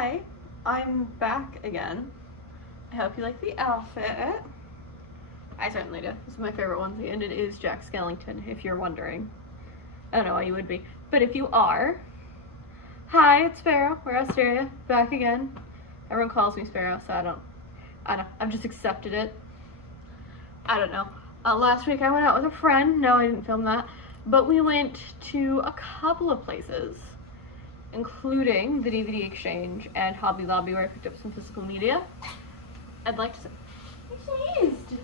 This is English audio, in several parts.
Hi, I'm back again. I hope you like the outfit. I certainly do. This is my favorite onesie, and it is Jack Skellington, if you're wondering. I don't know why you would be, but if you are, hi, it's Sparrow. We're Asteria, back again. Everyone calls me Sparrow, so I don't, I've just accepted it. I don't know. Last week I went out with a friend. No, I didn't film that, but we went to a couple of places, including the DVD Exchange and Hobby Lobby, where I picked up some physical media. I'd like to say, I sneezed. Is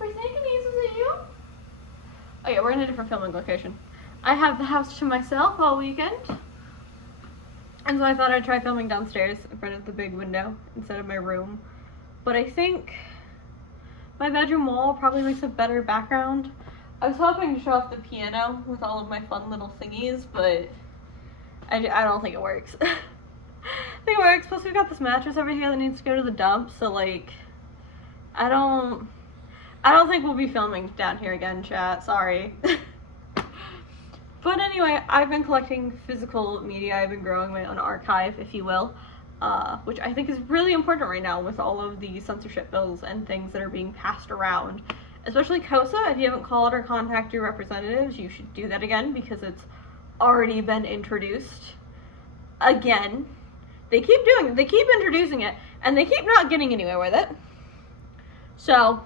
it you? Oh yeah, we're in a different filming location. I have the house to myself all weekend, and so I thought I'd try filming downstairs in front of the big window instead of my room. But I think my bedroom wall probably makes a better background. I was hoping to show off the piano with all of my fun little thingies, but I don't think it works. I think it works, plus we've got this mattress over here that needs to go to the dump, so like, I don't think we'll be filming down here again, chat, sorry. But anyway, I've been collecting physical media. I've been growing my own archive, if you will, which I think is really important right now with all of the censorship bills and things that are being passed around. Especially COSA, if you haven't called or contacted your representatives, you should do that again because it's already been introduced. Again. They keep doing it, they keep introducing it, and they keep not getting anywhere with it. So,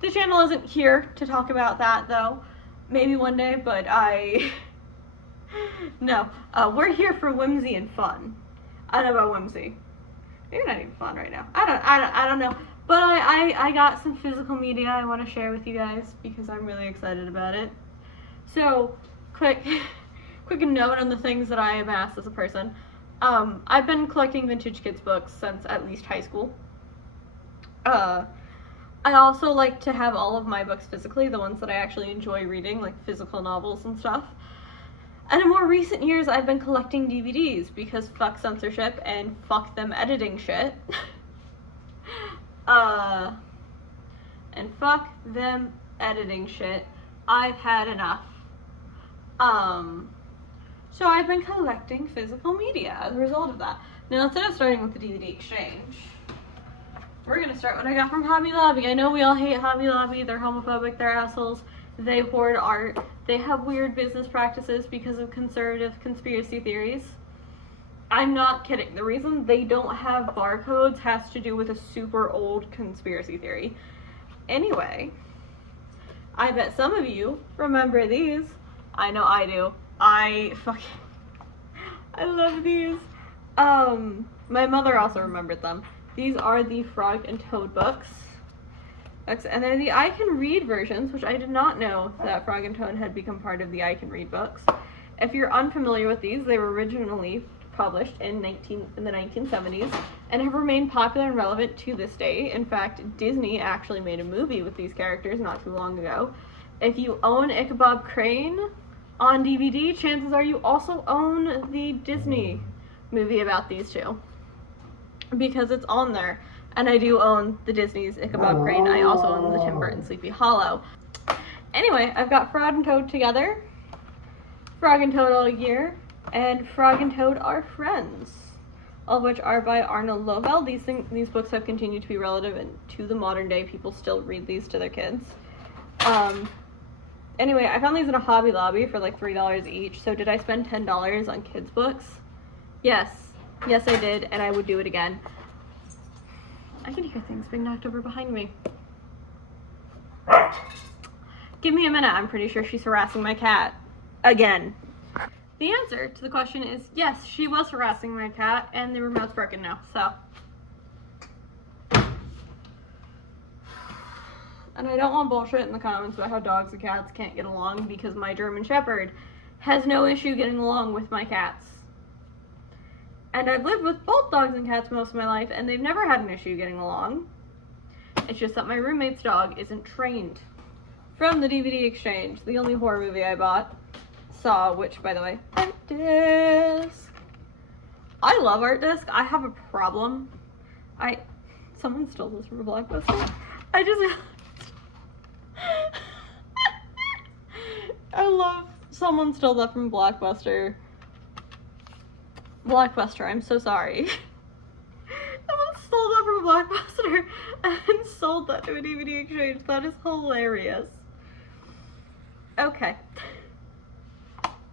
the channel isn't here to talk about that though. Maybe one day, but no. We're here for whimsy and fun. I don't know about whimsy. Maybe not even fun right now. I don't know. But I got some physical media I want to share with you guys because I'm really excited about it. So, quick note on the things that I have asked as a person. I've been collecting vintage kids books since at least high school. I also like to have all of my books physically, the ones that I actually enjoy reading, like physical novels and stuff. And in more recent years, I've been collecting DVDs because fuck censorship and fuck them editing shit. And fuck them editing shit. I've had enough. So I've been collecting physical media as a result of that. Now, instead of starting with the DVD Exchange, we're gonna start what I got from Hobby Lobby. I know we all hate Hobby Lobby. They're homophobic, they're assholes. They hoard art. They have weird business practices because of conservative conspiracy theories. I'm not kidding. The reason they don't have barcodes has to do with a super old conspiracy theory. Anyway, I bet some of you remember these. I know I do. I love these. My mother also remembered them. These are the Frog and Toad books. And they're the I Can Read versions, which I did not know that Frog and Toad had become part of the I Can Read books. If you're unfamiliar with these, they were originally published in the 1970s and have remained popular and relevant to this day. In fact, Disney actually made a movie with these characters not too long ago. If you own Ichabod Crane on DVD, chances are you also own the Disney movie about these two, because it's on there. And I do own the Disney's Ichabod Crane. I also own the Tim Burton Sleepy Hollow. Anyway, I've got Frog and Toad Together, Frog and Toad All Year, and Frog and Toad Are Friends, all of which are by Arnold Lovell. These books have continued to be relevant to the modern day. People still read these to their kids. Anyway, I found these in a Hobby Lobby for like $3 each. So did I spend $10 on kids books? Yes. Yes, I did, and I would do it again. I can hear things being knocked over behind me. Give me a minute. I'm pretty sure she's harassing my cat. Again. The answer to the question is yes, she was harassing my cat, and the remote's broken now, so. And I don't want bullshit in the comments about how dogs and cats can't get along, because my German Shepherd has no issue getting along with my cats. And I've lived with both dogs and cats most of my life, and they've never had an issue getting along. It's just that my roommate's dog isn't trained. From the DVD Exchange, the only horror movie I bought, Saw, which, by the way, Art Disc. I love Art Disc. I have a problem. Someone stole this from a Blockbuster. I love someone stole that from Blockbuster. Blockbuster, I'm so sorry. Someone stole that from a Blockbuster and sold that to a DVD exchange. That is hilarious. Okay.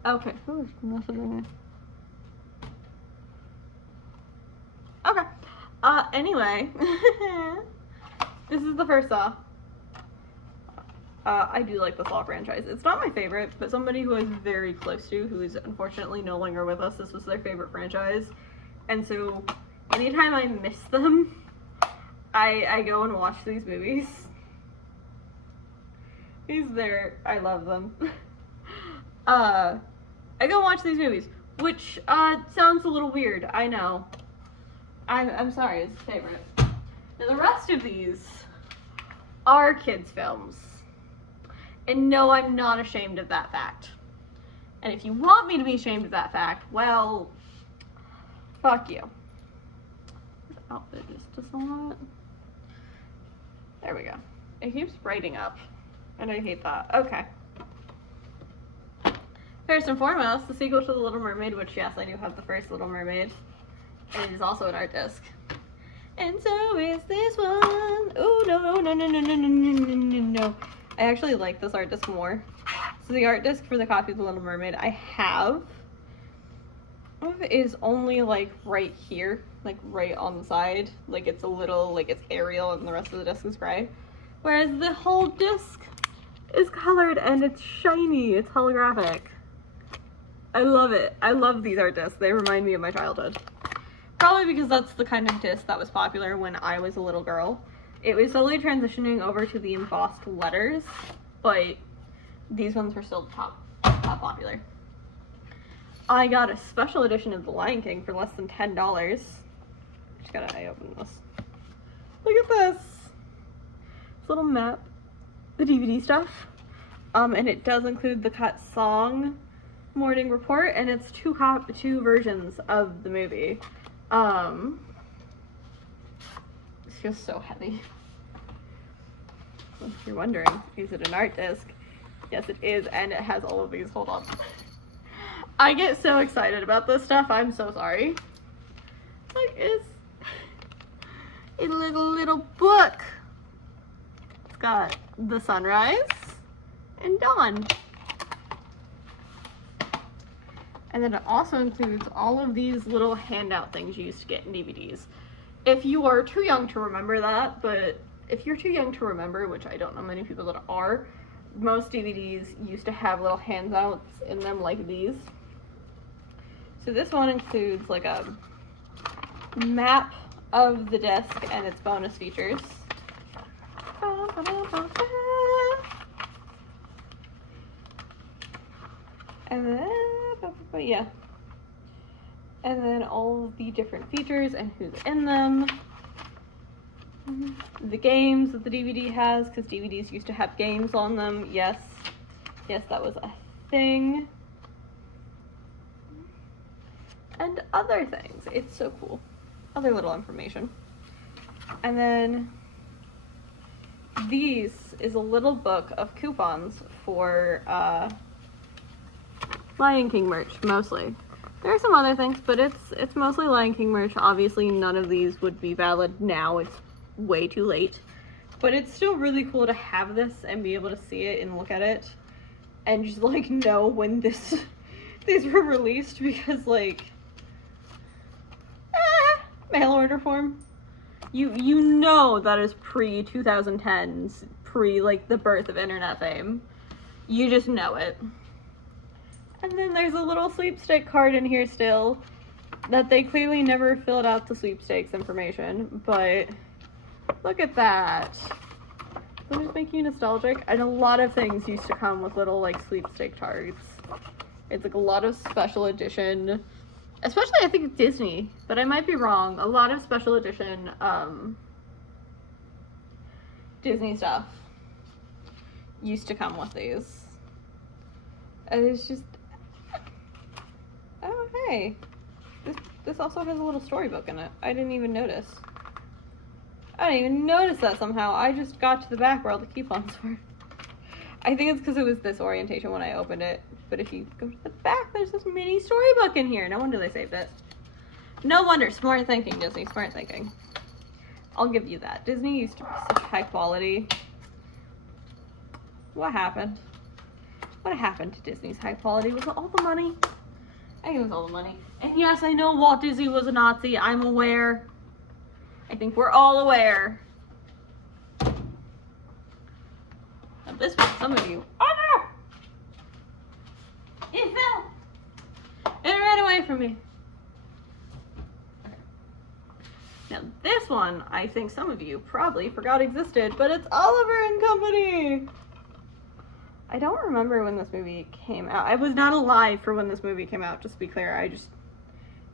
Okay. Ooh, nothing in here. Okay. Anyway. This is the first Saw. I do like the Saw franchise. It's not my favorite, but somebody who I was very close to, who is unfortunately no longer with us, this was their favorite franchise. And so, anytime I miss them, I go and watch these movies. I love them. I go watch these movies, which, sounds a little weird, I know. I'm sorry, it's a favorite. Now the rest of these are kids' films. And no, I'm not ashamed of that fact. And if you want me to be ashamed of that fact, well, fuck you. This outfit just does not. There we go. It keeps writing up. And I hate that. Okay. First and foremost, the sequel to The Little Mermaid, which yes, I do have the first Little Mermaid. It is also an art disc. And so is this one. Oh, no. I actually like this art disc more. So the art disc for the copy of The Little Mermaid I have is only like right here, like right on the side. Like it's a little, like it's Arial and the rest of the disc is gray. Whereas the whole disc is colored and it's shiny, it's holographic. I love it. I love these art discs. They remind me of my childhood. Probably because that's the kind of disc that was popular when I was a little girl. It was slowly transitioning over to the embossed letters, but these ones were still top popular. I got a special edition of The Lion King for less than $10. Just gotta open this. Look at this! This little map, the DVD stuff. And it does include the cut song Morning Report, and it's two versions of the movie. This feels so heavy. If you're wondering, is it an art disc? Yes, it is, and it has all of these. Hold on. I get so excited about this stuff. I'm so sorry. Like, it's a little book. It's got the sunrise and dawn. And then it also includes all of these little handout things you used to get in DVDs. If you are too young to remember that, but if you're too young to remember, which I don't know many people that are, most DVDs used to have little handouts in them like these. So this one includes like a map of the disc and its bonus features. And then, yeah. And then all of the different features and who's in them. The games that the DVD has, because DVDs used to have games on them. Yes, that was a thing. And other things. It's so cool. Other little information. And then these is a little book of coupons for Lion King merch, mostly. There are some other things, but it's mostly Lion King merch. Obviously, none of these would be valid now. It's way too late. But it's still really cool to have this and be able to see it and look at it and just, like, know when these were released, because, like, mail order form. You know that is pre-2010s, like, the birth of internet fame. You just know it. And then there's a little sweepstake card in here still that they clearly never filled out the sweepstakes information, but look at that. Does it just make you nostalgic? And a lot of things used to come with little, like, sweepstake cards. It's, like, a lot of special edition, especially I think Disney, but I might be wrong. A lot of special edition Disney stuff used to come with these. And it's just, oh hey, this also has a little storybook in it. I didn't even notice. I didn't even notice that somehow. I just got to the back where all the coupons were. I think it's because it was this orientation when I opened it. But if you go to the back, there's this mini storybook in here. No wonder they saved it. No wonder. Smart thinking, Disney. Smart thinking. I'll give you that. Disney used to be such high quality. What happened? What happened to Disney's high quality? Was it all the money? I think it was all the money. And yes, I know Walt Disney was a Nazi. I'm aware. I think we're all aware. Now this one, some of you. Oh no! It fell! It ran away from me. Now this one, I think some of you probably forgot existed, but it's Oliver and Company. I don't remember when this movie came out. I was not alive for when this movie came out, just to be clear. I just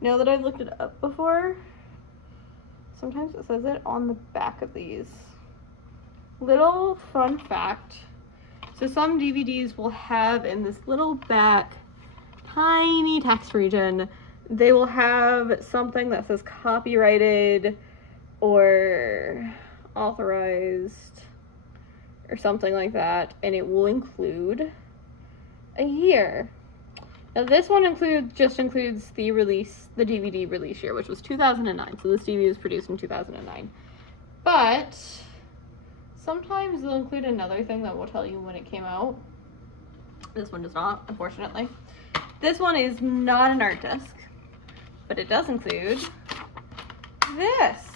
know that I've looked it up before. Sometimes it says it on the back of these. Little fun fact. So some DVDs will have in this little back tiny text region, they will have something that says copyrighted or authorized or something like that, and it will include a year. Now this one includes the DVD release year, which was 2009. So this DVD was produced in 2009. But sometimes they'll include another thing that will tell you when it came out. This one does not, unfortunately. This one is not an art disc, but it does include this.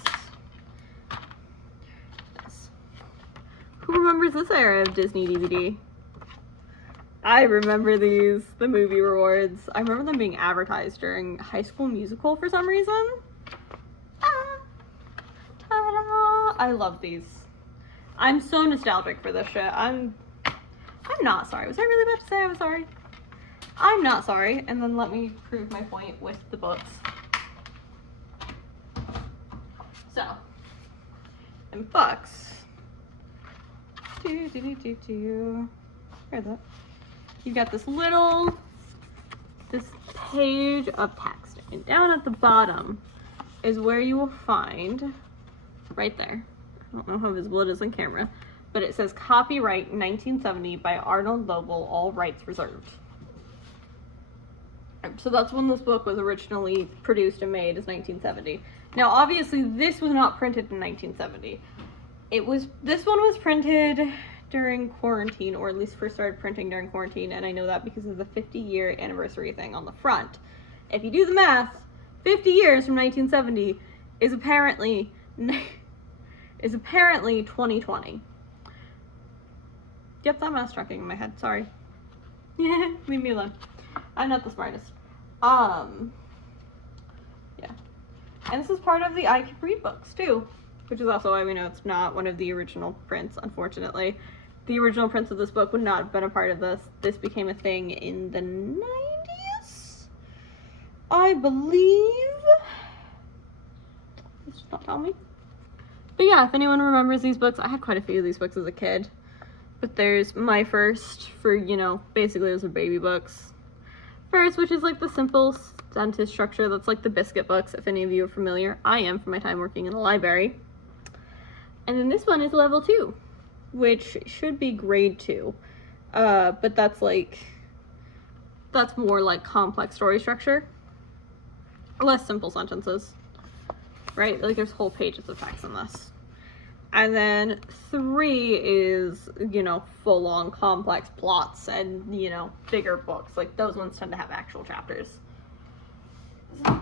Who remembers this era of Disney DVD? I remember these, the movie rewards. I remember them being advertised during High School Musical for some reason. Ta-da! I love these. I'm so nostalgic for this shit. I'm not sorry. Was I really about to say I was sorry? I'm not sorry. And then let me prove my point with the books. So, in books, where is it? You've got this page of text, and down at the bottom is where you will find, right there, I don't know how visible it is on camera, but it says copyright 1970 by Arnold Lobel, all rights reserved. So that's when this book was originally produced and made, is 1970. Now obviously this was not printed in 1970. This one was printed during quarantine, or at least first started printing during quarantine, and I know that because of the 50-year anniversary thing on the front. If you do the math, 50 years from 1970 is apparently 2020. Yep, that math's tracking in my head, sorry. Leave me alone. I'm not the smartest. Yeah. And this is part of the I Can Read books too, which is also why we know it's not one of the original prints, unfortunately. The original prints of this book would not have been a part of this. This became a thing in the 90s, I believe. It's just not telling me. But yeah, if anyone remembers these books, I had quite a few of these books as a kid. But there's my first for, you know, basically those are baby books. First, which is like the simple sentence structure, that's like the biscuit books, if any of you are familiar. I am, from my time working in the library. And then this one is level 2, which should be grade 2. But that's more like complex story structure. Less simple sentences, right? Like there's whole pages of text in this. And then 3 is, you know, full-on complex plots and, you know, bigger books. Like those ones tend to have actual chapters. But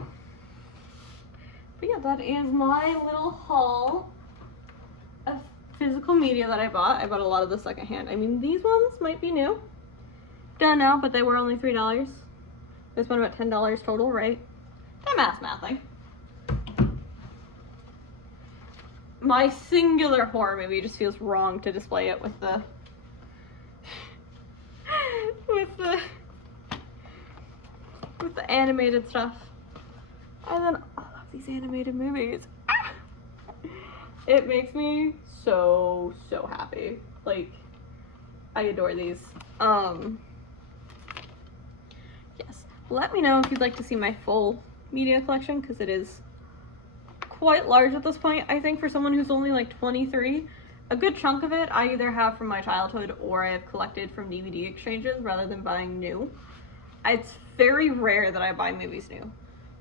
yeah, that is my little haul of physical media that I bought. I bought a lot of the secondhand. I mean, these ones might be new. Don't know, but they were only $3. This one about $10 total, right? That mathing. My singular horror movie just feels wrong to display it with the animated stuff. And then I love these animated movies. It makes me so happy. Like, I adore these. Yes. Let me know if you'd like to see my full media collection, because it is quite large at this point. I think for someone who's only like 23, a good chunk of it I either have from my childhood or I have collected from DVD exchanges rather than buying new. It's very rare that I buy movies new.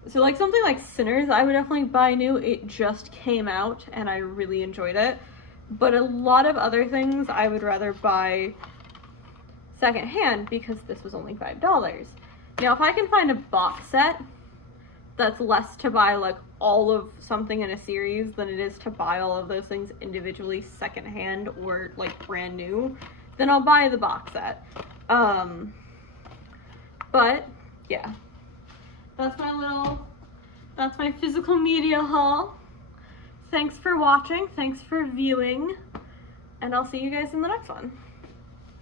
So like something like Sinners, I would definitely buy new. It just came out and I really enjoyed it. But a lot of other things I would rather buy secondhand because this was only $5. Now if I can find a box set that's less to buy like all of something in a series than it is to buy all of those things individually secondhand or like brand new, then I'll buy the box set. But yeah, that's my physical media haul. Thanks for watching, thanks for viewing, and I'll see you guys in the next one.